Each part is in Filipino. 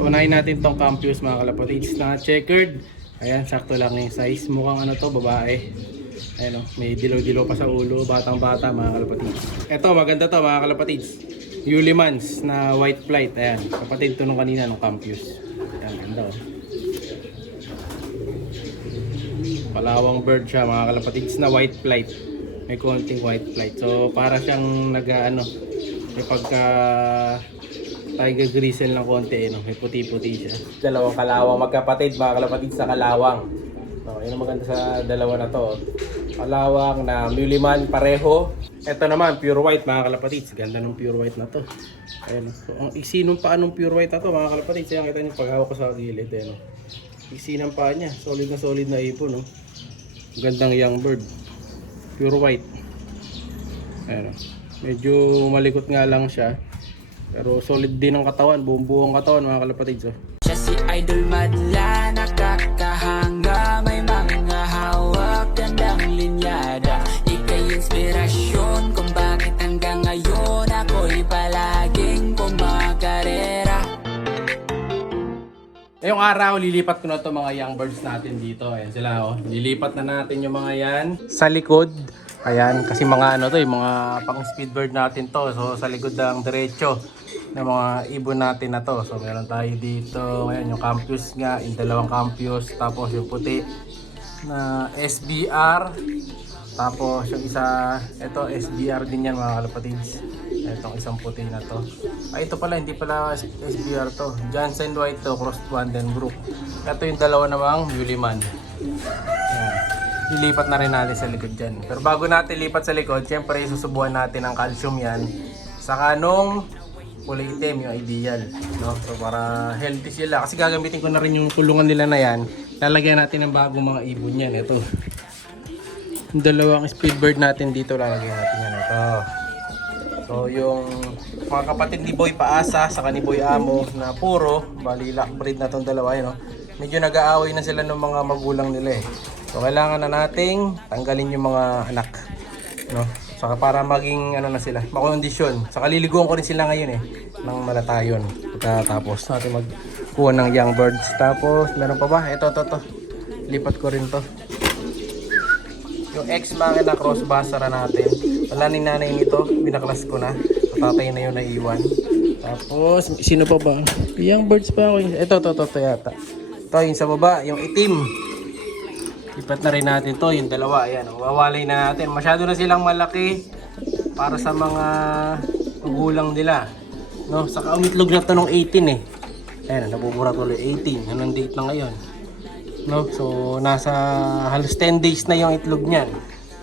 So unahin natin tong Campus mga kalapatids na checkered. Ayan, sakto lang yung size. Mukhang ano to, babae. Ayan o, may dilaw-dilaw pa sa ulo. Batang-bata mga kalapatids. Ito, maganda to mga kalapatids. Ulimans na white flight. Ayan, kapatid to nung kanina nung Campus. Ayan, ganda o. Palawang bird siya mga kalapatids na white flight. May konting white flight. So para siyang nag-ano, may pagka tiger grizzle ng konti, no? May puti-puti siya. Dalawang kalawang magkapatid mga kalapatid sa kalawang. So, yun ang maganda sa dalawa na to. Kalawang na Muliman pareho. Ito naman pure white mga kalapatid. Ganda ng pure white na to. Ayan. So, ang iksi ng paa ng pure white na to mga kalapatid. Kaya kita nyo paghawak ko sa gilid. Ayan. Iksi ng paa niya. Solid na ipon. No? Gandang young bird. Pure white. Ayan. Medyo malikot nga lang siya. Pero solid din ang katawan, buong katawan mga kalapatids. Siya si Idol Madla, nakakahanga, may mga hawak, gandang linyada. Ika'y inspirasyon kung bakit hanggang ngayon ako'y palaging pumakarera. Ngayong araw, lilipat ko na to mga young birds natin dito. Ayan sila oh. Lilipat na natin yung mga yan sa likod. Ayan, kasi mga ano to, yung mga pang speed bird natin to. So sa likod ng diretso ng mga ibon natin na to. So meron tayo dito, ngayon yung Campus nga, yung dalawang Campus, tapos yung puti na SBR, tapos yung isa, ito SBR din yan mga kalapatids. Itong isang puti na to. Ay ito pala, hindi pala SBR to. Johnson White to, Cross Vandenbroek. Ito yung dalawa namang Muliman. Ayan. Lilipat na rin natin sa likod dyan. Pero bago natin lipat sa likod, siyempre susubuhan natin ang calcium yan. Saka nung kulay itim, yung ideal. No? So para healthy sila. Kasi gagamitin ko na rin yung kulungan nila na yan. Lalagyan natin ng bagong mga ibon yan. Ito. Yung dalawang speedbird natin dito, lalagyan natin yan. Ito. So yung mga kapatid ni Boy Paasa, saka ni Boy Amo na puro, bali lock breed na itong dalawa. Yun, no? Medyo nag-aaway na sila ng mga magulang nila eh. So kailangan na nating tanggalin yung mga anak, no? Saka para maging ano na sila, makondisyon. Saka liliguan ko rin sila ngayon eh ng malatayon. Pagkatapos natin magkuha ng young birds. Tapos meron pa ba? Ito. Lipat ko rin to. Yung ex-makina cross basara natin. Wala ni nanay nito, binaklas ko na. Tatay na yun naiwan. Tapos sino pa ba? Young birds pa ako. Ito yata. Ito yung sa baba, yung itim. Lipat na rin natin to, yung dalawa, ayan, wawalay na natin. Masyado na silang malaki para sa mga magulang nila, no? Saka umitlog na to nung 18 eh. Ayan, nabubura tuloy 18, anong date na ngayon, no? So nasa halos 10 days na yung itlog niyan.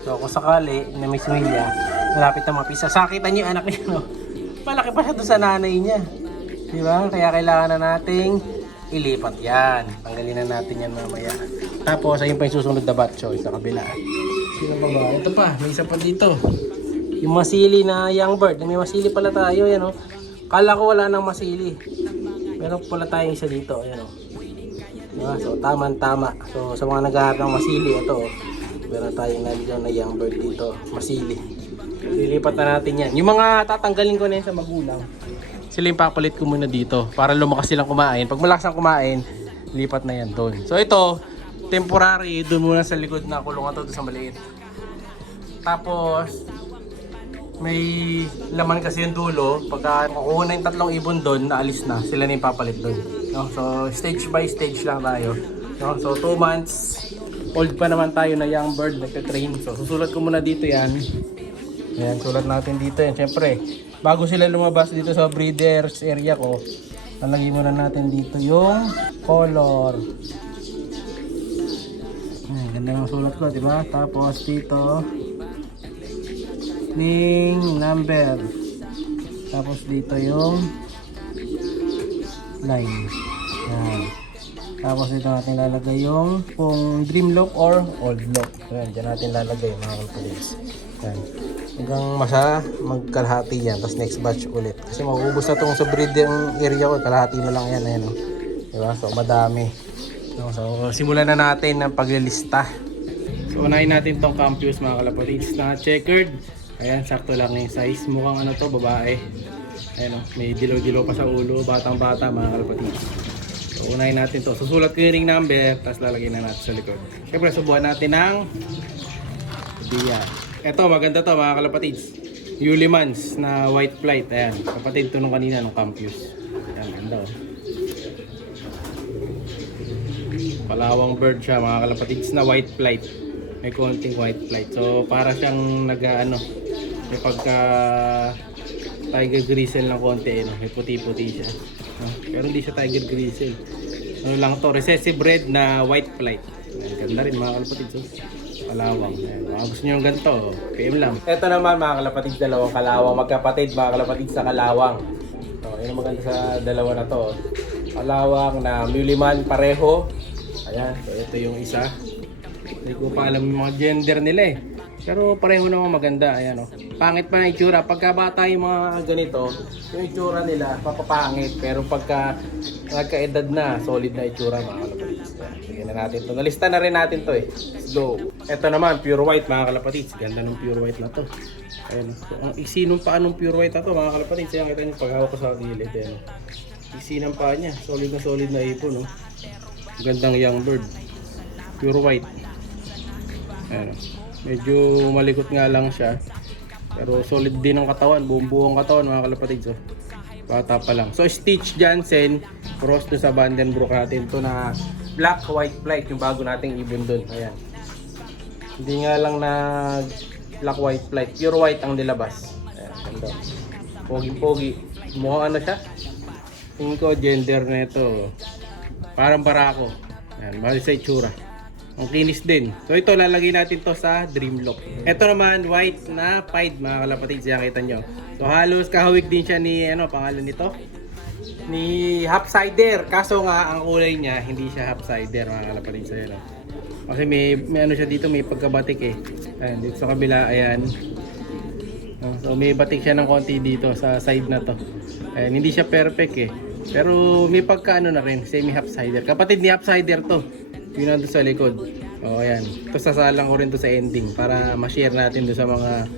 So kung sakali na Miss Milia, malapit na mapisa. Sakitan niyo yung anak niya, no? Malaki pa siya doon sa nanay niya, di ba? Kaya kailangan na nating ilipat yan. Tanggalin na natin yan mamaya. Tapos ayun pa yung susunod na batch sa kabila. Sino pa ba? Ito pa, may isa pa dito. Yung masili na young bird. May masili pala tayo, yan o. Kala ko wala nang masili. Meron pala tayong isa dito, ayan o. Diba? So tama. So sa mga naghahanap ng masili, ito o. Meron tayong nandito na young bird dito, masili. Lilipat na natin yan. Yung mga tatanggalin ko na yan sa magulang, sila yung papalit ko muna dito para lumakas silang kumain. Pag malakas ang kumain, lipat na yan doon. So ito, temporary, doon muna sa likod na kulungan to, doon sa maliit. Tapos may laman kasi yung dulo. Pagka makuha na yung tatlong ibon doon, naalis na, sila na yung papalit doon, no? So stage by stage lang tayo, no? So 2 months old pa naman tayo na young bird, nagte-train. So susulat ko muna dito yan. Ayan, sulat natin dito yan. Siyempre, bago sila lumabas dito sa breeders area ko, lalagay muna natin dito yung color. Ganda ng sulat ko, diba? Tapos dito ning number. Tapos dito yung line. Yan. Tapos dito natin lalagay yung kung dream lock or old lock. Yan, dyan natin lalagay mga kalapatids. Yan. Hanggang magkalahati yan. Tapos next batch ulit. Kasi maubos na itong sa breeding area ko. Kalahati na lang yan. Ayan, oh. Diba? So madami. So simulan na natin ang paglilista. So unahin natin tong Campus mga kalapatids na checkered. Ayan, sakto lang yung size. Mukhang ano to, babae. Ayan o, may dilaw-dilaw pa sa ulo, batang-bata mga kalapatids. So unahin natin to. Susulat ko yung ring number, tapos lalagay na natin sa likod. Siyempre subuhan natin ng diya. Ito, maganda to mga kalapatids. Ulimans na white flight. Ayan, kapatid to nung kanina nung Campus. Ayan, ganda oh. Palawang bird siya mga kalapatids na white flight. May konting white flight. So para siyang nag-ano, may pagka tiger grizzle ng konti, no? May puti-puti siya. No? Pero hindi siya tiger grizzle. Ano lang to, recessive red na white flight. Ayan, ganda rin mga kalapatids. Oh. Kalawang. Ayan. Mga gusto nyo yung ganito, PM lang. Ito naman mga kalapatids, dalawang kalawang. Magkapatid mga kalapatids sa kalawang. So, yun ang maganda sa dalawa na to. Kalawang na Muliman pareho. Ayan, so ito yung isa. Hindi ko pa alam yung mga gender nila eh. Pero pareho naman maganda. Ayan o. Pangit pa na itsura. Pagka bata yung mga ganito, yung itsura nila papapangit. Pero pagka nagkaedad na, solid na itsura mga kalapatids. Sige na natin to. Nalista na rin natin to eh. Let's go. Ito naman, pure white mga kalapatids. Ganda ng pure white na to. Ayan. So, ang iksi nung paa ng pure white na to mga kalapatids. Ayan, kita nyo paghawak ko sa gilid. Ayan. Iksi ng paa niya. Solid na ipon. No? Gandang young bird. Pure white. Ayan. Medyo malikot nga lang siya. Pero solid din ang katawan. Buong katawan mga kalapatids. Oh. Bata pa lang. So Stitch Jansen. Cross to sa Vandenbroek natin. Ito na black white flight. Yung bago nating ibon dun. Ayan. Hindi nga lang na black white flight. Pure white ang nilabas. Ayan. Ganda. Pogi-pogi. Mukhang ano siya? Tingin ko gender na ito. Parang barako. Ayan. Bali sa itsura. Ang kinis din. So ito lalagay natin to sa Dreamlock. Ito naman white na pied mga kalapatids. Yan kita nyo. So halos kahawig din siya ni ano pangalan nito? Ni Hapsider. Kaso nga ang kulay niya hindi siya Hapsider mga kalapatids. Ayan, kasi may ano siya dito, may pagkabatik eh. Ayan, dito sa kabila, ayan. So may batik siya ng konti dito sa side na to. Ayan, hindi siya perfect eh. Pero may pagka ano na rin, semi Hapsider. Kapatid ni Hapsider to. Yun nandun sa likod. O ayan. Ito sasalang ko rin to sa ending para ma-share natin do sa mga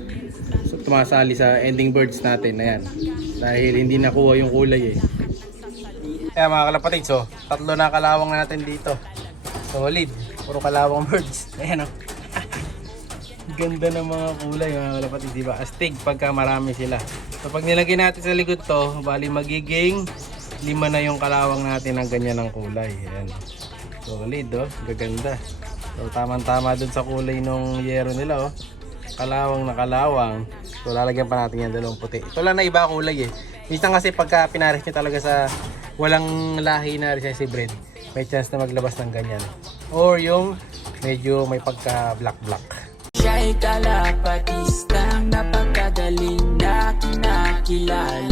tumasali sa ending birds natin. Ayan. Dahil hindi nakuha yung kulay eh. Kaya mga kalapatids, so, tatlo na kalawang natin dito. Solid. Puro kalawang birds. Ayan o. Ganda ng mga kulay mga kalapatids, diba? Astig pagka marami sila. So pag nilagay natin sa likod to, bali magiging 5 na yung kalawang natin ng ganyan ng kulay. Ayan. Solid oh, gaganda. So tamang-tama dun sa kulay nung yero nila oh. Kalawang na kalawang. So lalagyan pa natin yan dalawang puti. Ito lang na iba kulay eh. Minsan kasi pagka pinares nyo talaga sa walang lahi na recessive breed, may chance na maglabas ng ganyan. Or yung medyo may pagka black. Siya'y kalapatistang napakagaling na kinakilala.